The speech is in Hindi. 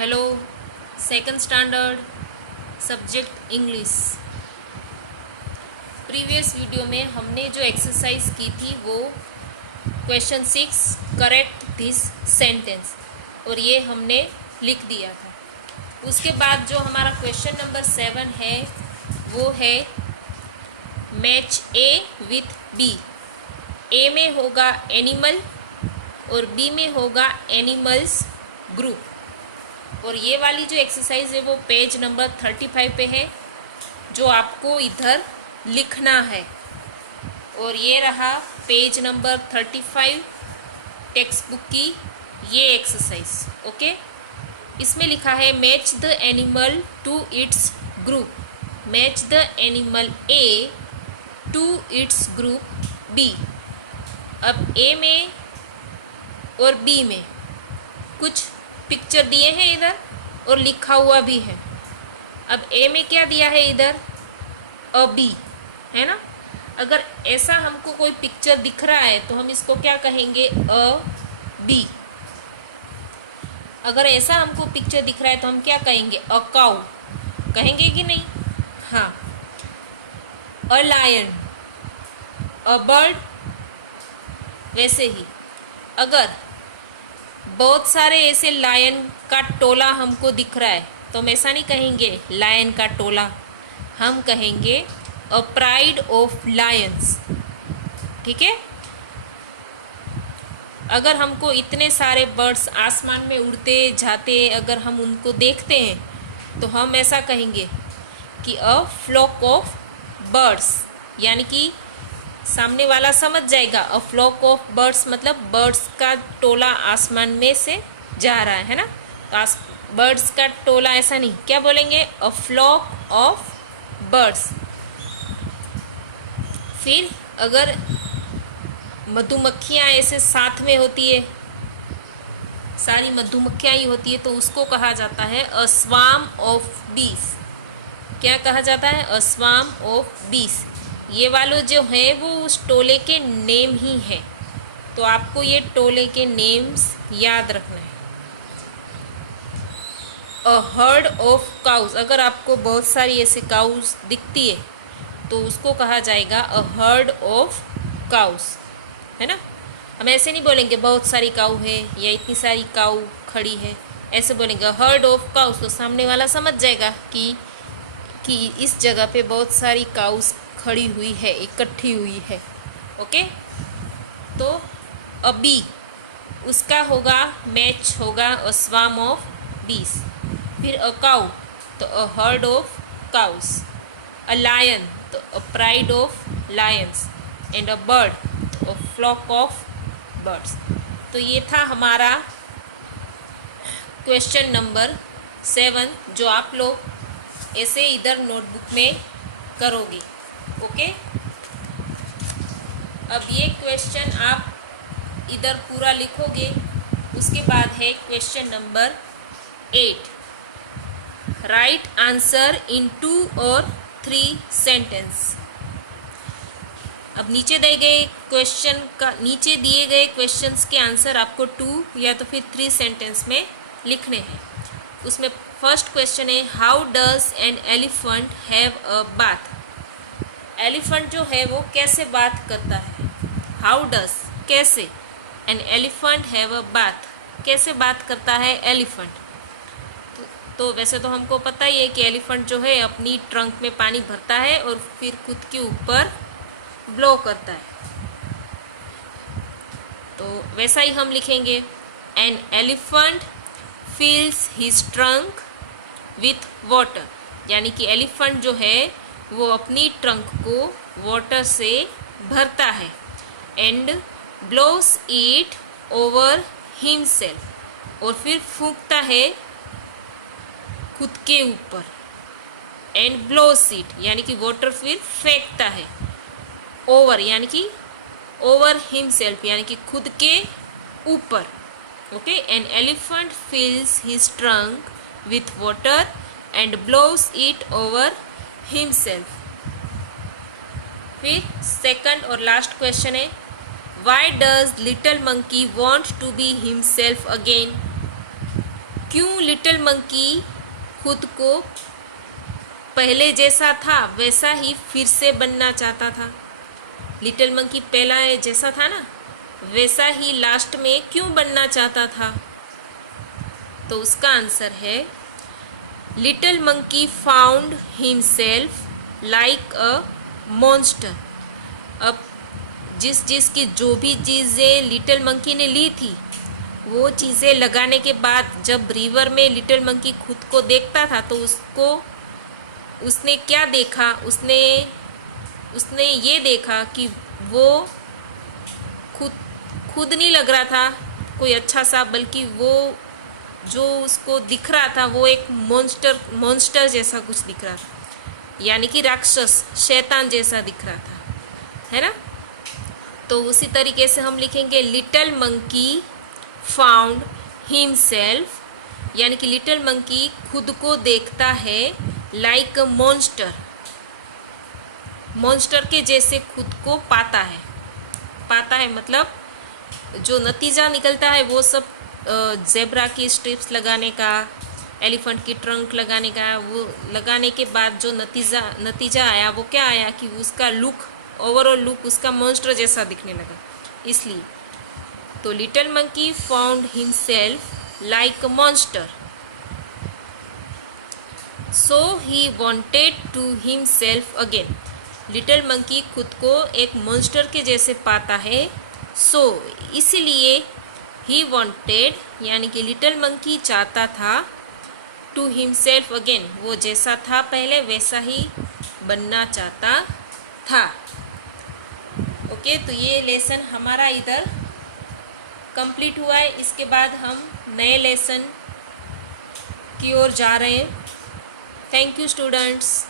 Hello, second standard subject English. Previous video में हमने जो एक्सरसाइज की थी वो क्वेश्चन 6 करेक्ट दिस सेंटेंस, और ये हमने लिख दिया था। उसके बाद जो हमारा क्वेश्चन नंबर 7 है वो है मैच ए विथ बी। ए में होगा एनिमल और बी में होगा एनिमल्स ग्रुप। और ये वाली जो एक्सरसाइज है वो पेज नंबर 35 पे है, जो आपको इधर लिखना है। और ये रहा पेज नंबर 35 टेक्स्ट बुक की ये एक्सरसाइज। ओके, इसमें लिखा है match the animal to its group. Match the animal A to its group B. अब ए में और बी में कुछ पिक्चर दिए हैं इधर और लिखा हुआ भी है। अब ए में क्या दिया है इधर, अ बी है ना। अगर ऐसा हमको कोई पिक्चर दिख रहा है तो हम इसको क्या कहेंगे, अ बी। अगर ऐसा हमको पिक्चर दिख रहा है तो हम क्या कहेंगे, अ काउ कहेंगे कि नहीं। हाँ, अ लायन, अ बर्ड। वैसे ही अगर बहुत सारे ऐसे लायन का टोला हमको दिख रहा है तो हम ऐसा नहीं कहेंगे लायन का टोला, हम कहेंगे अ प्राइड ऑफ लायंस। ठीक है। अगर हमको इतने सारे बर्ड्स आसमान में उड़ते जाते अगर हम उनको देखते हैं तो हम ऐसा कहेंगे कि अ फ्लॉक ऑफ बर्ड्स, यानी कि सामने वाला समझ जाएगा अ फ्लॉक ऑफ बर्ड्स मतलब बर्ड्स का टोला आसमान में से जा रहा है ना। तो बर्ड्स का टोला ऐसा नहीं, क्या बोलेंगे, अ फ्लॉक ऑफ बर्ड्स। फिर अगर मधुमक्खियाँ ऐसे साथ में होती है, सारी मधुमक्खियाँ ही होती है, तो उसको कहा जाता है अ स्वार्म ऑफ बीस। क्या कहा जाता है, अ स्वार्म ऑफ बीस। ये वालों जो हैं वो उस टोले के नेम ही हैं, तो आपको ये टोले के नेम्स याद रखना है। अ हर्ड ऑफ काउज, अगर आपको बहुत सारी ऐसे काउज दिखती है तो उसको कहा जाएगा अ हर्ड ऑफ काउज, है ना। हम ऐसे नहीं बोलेंगे बहुत सारी काऊ है या इतनी सारी काऊ खड़ी है, ऐसे बोलेंगे हर्ड ऑफ काउज, तो सामने वाला समझ जाएगा कि इस जगह पे बहुत सारी काउस खड़ी हुई है, इकट्ठी हुई है। ओके, तो अ बी उसका होगा मैच होगा अ स्वार्म ऑफ बीस। फिर अ काउ तो a herd of cows. A lion तो a pride of lions. And a bird तो अ फ्लॉक ऑफ बर्ड्स। तो ये था हमारा क्वेश्चन नंबर 7, जो आप लोग ऐसे इधर नोटबुक में करोगे। ओके, अब ये क्वेश्चन आप इधर पूरा लिखोगे। उसके बाद है question number 8, right answer in 2 और 3 सेंटेंस। अब नीचे नीचे दिए गए क्वेश्चंस के आंसर आपको 2 या तो फिर 3 सेंटेंस में लिखने हैं। उसमें फर्स्ट क्वेश्चन है, how does an elephant have a bath. Elephant जो है वो कैसे बात करता है, हाउ डज कैसे, an elephant have a bath कैसे बात करता है एलिफेंट। तो वैसे तो हमको पता ही है कि एलिफेंट जो है अपनी ट्रंक में पानी भरता है और फिर खुद के ऊपर ब्लो करता है, तो वैसा ही हम लिखेंगे, an elephant fills his trunk with water. यानी कि एलिफेंट जो है वो अपनी ट्रंक को वाटर से भरता है। And blows it over himself, और फिर फूंकता है खुद के ऊपर। एंड ब्लोस इट यानी कि वाटर फिर फेंकता है, ओवर यानी कि ओवर हिमसेल्फ यानी कि खुद के ऊपर। Okay, an elephant fills his trunk with water and blows it over himself. फिर सेकंड और लास्ट क्वेश्चन है, why does little monkey want to be himself again. क्यों लिटिल मंकी खुद को पहले जैसा था वैसा ही फिर से बनना चाहता था? लिटिल मंकी पहला जैसा था ना, वैसा ही लास्ट में क्यों बनना चाहता था? तो उसका आंसर है little monkey found himself like a monster. अब जिसकी जो भी चीज़ें लिटिल मंकी ने ली थी, वो चीज़ें लगाने के बाद जब रिवर में लिटिल मंकी खुद को देखता था तो उसने क्या देखा? उसने ये देखा कि वो खुद नहीं लग रहा था कोई अच्छा सा, बल्कि वो जो उसको दिख रहा था वो एक मॉन्स्टर जैसा कुछ दिख रहा था, यानी कि राक्षस, शैतान जैसा दिख रहा था, है ना। तो उसी तरीके से हम लिखेंगे लिटिल मंकी फाउंड हिमसेल्फ, यानी कि लिटिल मंकी खुद को देखता है लाइक अ मॉन्स्टर, मॉन्स्टर के जैसे खुद को पाता है मतलब जो नतीजा निकलता है वो सब जेब्रा की स्ट्रिप्स लगाने का, एलिफेंट की ट्रंक लगाने का, वो लगाने के बाद जो नतीजा आया वो क्या आया कि उसका लुक, ओवरऑल लुक उसका मॉन्स्टर जैसा दिखने लगा। इसलिए तो little monkey found himself like a monster, so he wanted to himself again. Little monkey खुद को एक मॉन्स्टर के जैसे पाता है, सो इसलिए ही वांटेड, यानी कि लिटिल मंकी चाहता था, टू हिमसेल्फ अगेन, वो जैसा था पहले वैसा ही बनना चाहता था। ओके, तो ये लेसन हमारा इधर कंप्लीट हुआ है। इसके बाद हम नए लेसन की ओर जा रहे हैं। Thank you students.